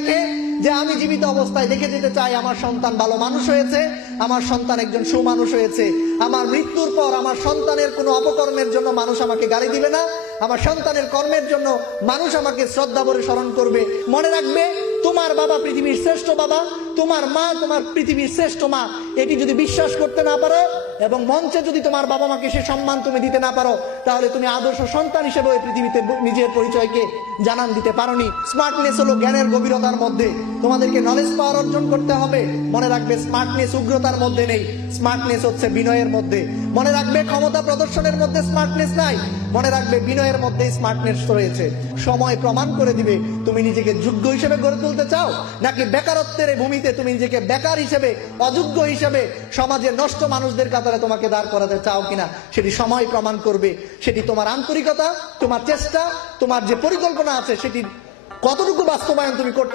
দেখে যে আমি জীবিত অবস্থায় দেখে যেতে চাই আমার সন্তান ভালো মানুষ হয়েছে, আমার সন্তান একজন সুমানুষ হয়েছে, আমার মৃত্যুর পর আমার সন্তানের কোনো অপকর্মের জন্য মানুষ আমাকে গালি দিবে না, আমার সন্তানের কর্মের জন্য মানুষ আমাকে শ্রদ্ধা ভরে স্মরণ করবে। মনে রাখবে তোমার বাবা পৃথিবীর শ্রেষ্ঠ বাবা, তোমার মা তোমার পৃথিবীর শ্রেষ্ঠ মা। এটি যদি বিশ্বাস করতে না পারো এবং মঞ্চে যদি তোমার বাবা মাকে সে সম্মান তুমি দিতে না পারো, তাহলে তুমি আদর্শ সন্তান হিসেবে ওই পৃথিবীতে নিজের পরিচয়কে জানান দিতে পারোনি। স্মার্টনেস হলো জ্ঞানের গভীরতার মধ্যে, তোমাদেরকে নলেজ পাওয়ার অর্জন করতে হবে। মনে রাখবে স্মার্টনেস উগ্রতার মধ্যে নেই, স্মার্টনেস হচ্ছে বিনয়ের মধ্যে। মনে রাখবে ক্ষমতা প্রদর্শনের মধ্যে স্মার্টনেস নাই, মনে রাখবে বিনয়ের মধ্যে স্মার্টনেস রয়েছে। সময় প্রমাণ করে দিবে তুমি নিজেকে যোগ্য হিসেবে গড়ে তুলতে চাও, নাকি বেকারত্বের ভূমিতে তুমি নিজেকে বেকার হিসেবে, অযোগ্য হিসেবে সমাজের নষ্ট মানুষদের কাতারে তোমাকে দাঁড় করাতে চাও কিনা, সেটি সময় প্রমাণ করবে। সেটি তোমার আন্তরিকতা, তোমার চেষ্টা, তোমার যে পরিকল্পনা আছে সেটি কতটুকু বাস্তবায়ন তুমি করতে